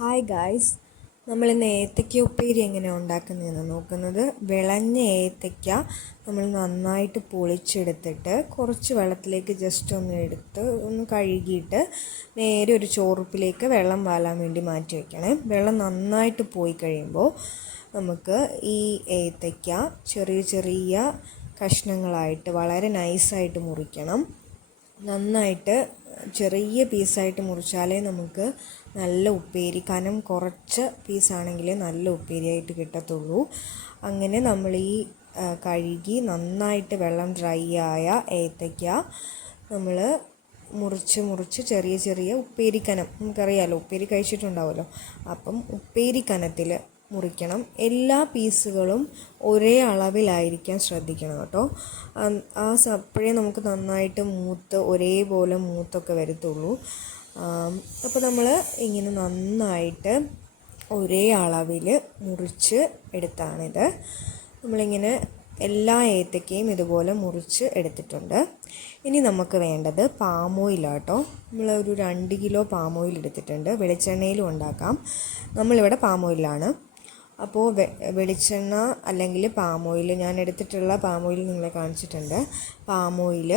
Hi guys, നമ്മളിന്ന് ഏത്തയ്ക്ക ഉപ്പേരി എങ്ങനെയാണ് ഉണ്ടാക്കുന്നതെന്ന് നോക്കുന്നത്. വിളഞ്ഞ ഏത്തയ്ക്ക നമ്മൾ നന്നായിട്ട് പൊളിച്ചെടുത്തിട്ട് കുറച്ച് വെള്ളത്തിലേക്ക് ജസ്റ്റ് ഒന്ന് കഴുകിയിട്ട് നേരെ ഒരു ചോറുപ്പിലേക്ക് വെള്ളം വാലാൻ വേണ്ടി മാറ്റി വയ്ക്കണേ. വെള്ളം നന്നായിട്ട് പോയി കഴിയുമ്പോൾ നമുക്ക് ഈ ഏത്തയ്ക്ക ചെറിയ ചെറിയ കഷ്ണങ്ങളായിട്ട് വളരെ നൈസായിട്ട് മുറിക്കണം. നന്നായിട്ട് ചെറിയ പീസായിട്ട് മുറിച്ചാലേ നമുക്ക് നല്ല ഉപ്പേരി, കനം കുറച്ച പീസാണെങ്കിലേ നല്ല ഉപ്പേരിയായിട്ട് കിട്ടത്തുള്ളൂ. അങ്ങനെ നമ്മൾ ഈ കഴുകി നന്നായിട്ട് വെള്ളം ഡ്രൈ ആയ ഏത്തയ്ക്ക നമ്മൾ മുറിച്ച് ചെറിയ ചെറിയ ഉപ്പേരിക്കനം, നമുക്കറിയാമല്ലോ ഉപ്പേരി കഴിച്ചിട്ടുണ്ടാവുമല്ലോ, അപ്പം ഉപ്പേരിക്കനത്തിൽ മുറിക്കണം. എല്ലാ പീസുകളും ഒരേ അളവിലായിരിക്കാൻ ശ്രദ്ധിക്കണം കേട്ടോ. അപ്പോഴേ നമുക്ക് നന്നായിട്ട് ഒരേപോലെ മൂത്തൊക്കെ വരത്തുള്ളൂ. അപ്പോൾ നമ്മൾ ഇങ്ങനെ നന്നായിട്ട് ഒരേ അളവിൽ മുറിച്ച് എടുത്താണിത്. നമ്മളിങ്ങനെ എല്ലാ ഏത്തയ്ക്കയും ഇതുപോലെ മുറിച്ച് എടുത്തിട്ടുണ്ട്. ഇനി നമുക്ക് വേണ്ടത് പാം ഓയിലാട്ടോ. നമ്മളൊരു 2 കിലോ പാം ഓയിൽ എടുത്തിട്ടുണ്ട്. വെളിച്ചെണ്ണയിലും ഉണ്ടാക്കാം, നമ്മളിവിടെ പാം ഓയിലാണ്. അപ്പോൾ വെളിച്ചെണ്ണ അല്ലെങ്കിൽ പാം ഓയിൽ, ഞാൻ എടുത്തിട്ടുള്ള പാം ഓയിൽ നിങ്ങളെ കാണിച്ചിട്ടുണ്ട്. പാം ഓയിൽ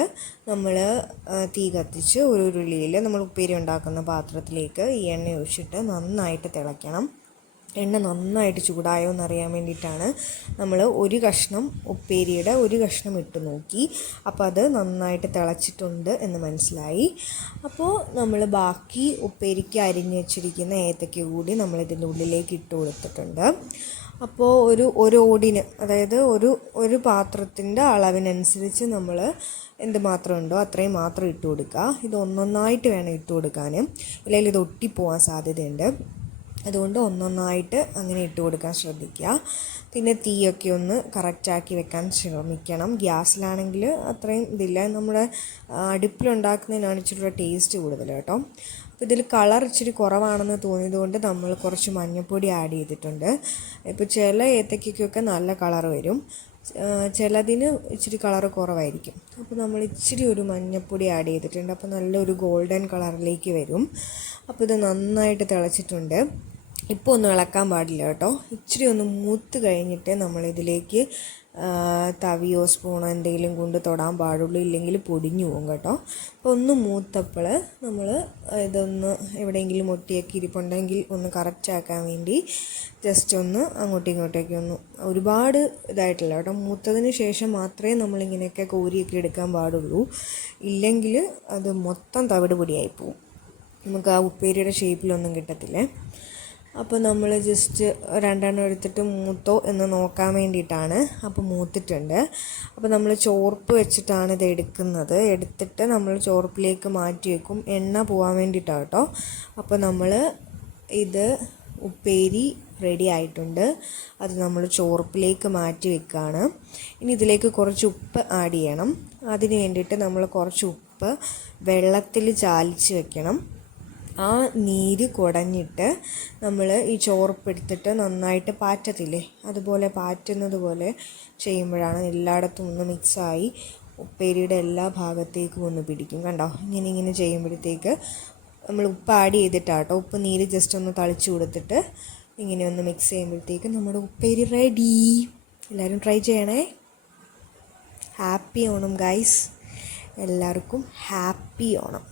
നമ്മൾ തീ കത്തിച്ച് ഒരു ഉരുളിയിൽ നമ്മൾ ഉപ്പേരി ഉണ്ടാക്കുന്ന പാത്രത്തിലേക്ക് ഈ എണ്ണ ഒഴിച്ചിട്ട് നന്നായിട്ട് തിളയ്ക്കണം. എണ്ണ നന്നായിട്ട് ചൂടായോ എന്നറിയാൻ വേണ്ടിയിട്ടാണ് നമ്മൾ ഒരു കഷ്ണം ഉപ്പേരിയുടെ ഒരു കഷ്ണം ഇട്ട് നോക്കി. അപ്പോൾ അത് നന്നായിട്ട് തിളച്ചിട്ടുണ്ട് എന്ന് മനസ്സിലായി. അപ്പോൾ നമ്മൾ ബാക്കി ഉപ്പേരിക്ക് അരിഞ്ഞ് വെച്ചിരിക്കുന്ന ഏത്തയ്ക്ക കൂടി നമ്മളിതിൻ്റെ ഉള്ളിലേക്ക് ഇട്ട് കൊടുത്തിട്ടുണ്ട്. അപ്പോൾ ഒരു ഓടിന്, അതായത് ഒരു പാത്രത്തിൻ്റെ അളവിനനുസരിച്ച് നമ്മൾ എന്തുമാത്രം ഉണ്ടോ അത്രയും മാത്രം ഇട്ട് കൊടുക്കുക. ഇത് ഒന്നൊന്നായിട്ട് വേണം ഇട്ട് കൊടുക്കാൻ, ഇല്ലെങ്കിൽ ഇത് ഒട്ടിപ്പോവാൻ സാധ്യതയുണ്ട്. അതുകൊണ്ട് ഒന്നൊന്നായിട്ട് അങ്ങനെ ഇട്ട് കൊടുക്കാൻ ശ്രദ്ധിക്കുക. പിന്നെ തീയൊക്കെ ഒന്ന് കറക്റ്റാക്കി വെക്കാൻ ശ്രമിക്കണം. ഗ്യാസിലാണെങ്കിൽ അത്രയും ഇതില്ല, നമ്മുടെ അടുപ്പിലുണ്ടാക്കുന്നതിനാണ് ഇച്ചിരി ടേസ്റ്റ് കൂടുതൽ കേട്ടോ. അപ്പോൾ ഇതിൽ കളർ ഇച്ചിരി കുറവാണെന്ന് തോന്നിയതുകൊണ്ട് നമ്മൾ കുറച്ച് മഞ്ഞൾപ്പൊടി ആഡ് ചെയ്തിട്ടുണ്ട്. ഇപ്പോൾ ചില ഏത്തയ്ക്കൊക്കെ നല്ല കളർ വരും, ചിലതിന് ഇച്ചിരി കളർ കുറവായിരിക്കും. അപ്പോൾ നമ്മൾ ഇച്ചിരി ഒരു മഞ്ഞൾപ്പൊടി ആഡ് ചെയ്തിട്ടുണ്ട്. അപ്പോൾ നല്ലൊരു ഗോൾഡൻ കളറിലേക്ക് വരും. അപ്പോൾ ഇത് നന്നായിട്ട് തിളച്ചിട്ടുണ്ട്. ഇപ്പോൾ ഒന്നും ഇളക്കാൻ പാടില്ല കേട്ടോ. ഇച്ചിരി ഒന്ന് മൂത്ത് കഴിഞ്ഞിട്ട് നമ്മളിതിലേക്ക് തവിയോ സ്പൂണോ എന്തെങ്കിലും കൊണ്ട് തൊടാൻ പാടുള്ളൂ, ഇല്ലെങ്കിൽ പൊടിഞ്ഞു പോകും കേട്ടോ. അപ്പോൾ ഒന്ന് മൂത്തപ്പോൾ നമ്മൾ ഇതൊന്ന് എവിടെയെങ്കിലും ഒട്ടിയൊക്കെ ഇരിപ്പുണ്ടെങ്കിൽ ഒന്ന് കറക്റ്റാക്കാൻ വേണ്ടി ജസ്റ്റ് ഒന്ന് അങ്ങോട്ടും ഇങ്ങോട്ടേക്ക് ഒന്ന്, ഒരുപാട് ഇതായിട്ടില്ല കേട്ടോ. മൂത്തതിന് ശേഷം മാത്രമേ നമ്മളിങ്ങനെയൊക്കെ കോരിയൊക്കെ എടുക്കാൻ പാടുള്ളൂ, ഇല്ലെങ്കിൽ അത് മൊത്തം തവിട് പൊടിയായി പോവും, നമുക്ക് ആ ഉപ്പേരിയുടെ ഷേപ്പിലൊന്നും കിട്ടത്തില്ലേ. അപ്പോൾ നമ്മൾ ജസ്റ്റ് 2 എണ്ണം എടുത്തിട്ട് മൂത്തോ എന്ന് നോക്കാൻ വേണ്ടിയിട്ടാണ്. അപ്പോൾ മൂത്തിട്ടുണ്ട്. അപ്പോൾ നമ്മൾ ചോർപ്പ് വെച്ചിട്ടാണ് ഇത് എടുക്കുന്നത്. എടുത്തിട്ട് നമ്മൾ ചോർപ്പിലേക്ക് മാറ്റി വെക്കും, എണ്ണ പോകാൻ വേണ്ടിയിട്ടാണ് കേട്ടോ. അപ്പോൾ നമ്മൾ ഇത് ഉപ്പേരി റെഡി ആയിട്ടുണ്ട്. അത് നമ്മൾ ചോർപ്പിലേക്ക് മാറ്റി വെക്കുകയാണ്. ഇനി ഇതിലേക്ക് കുറച്ച് ഉപ്പ് ആഡ് ചെയ്യണം. അതിന് വേണ്ടിയിട്ട് നമ്മൾ കുറച്ച് ഉപ്പ് വെള്ളത്തിൽ ചാലിച്ച് വെക്കണം. ആ നീര് കുടഞ്ഞിട്ട് നമ്മൾ ഈ ചോർപ്പെടുത്തിട്ട് നന്നായിട്ട് പാറ്റത്തില്ലേ, അതുപോലെ പാറ്റുന്നത് പോലെ ചെയ്യുമ്പോഴാണ് എല്ലായിടത്തും ഒന്ന് മിക്സായി ഉപ്പേരിയുടെ എല്ലാ ഭാഗത്തേക്കും ഒന്ന് പിടിക്കും. കണ്ടോ, ഇങ്ങനെ ചെയ്യുമ്പോഴത്തേക്ക് നമ്മൾ ഉപ്പ് ആഡ് ചെയ്തിട്ടാട്ടോ. ഉപ്പ് നീര് ജസ്റ്റ് ഒന്ന് തളിച്ചു കൊടുത്തിട്ട് ഇങ്ങനെ ഒന്ന് മിക്സ് ചെയ്യുമ്പോഴത്തേക്ക് നമ്മുടെ ഉപ്പേരി റെഡി. എല്ലാവരും ട്രൈ ചെയ്യണേ. ഹാപ്പി ഓണം ഗൈസ്, എല്ലാവർക്കും ഹാപ്പി ഓണം.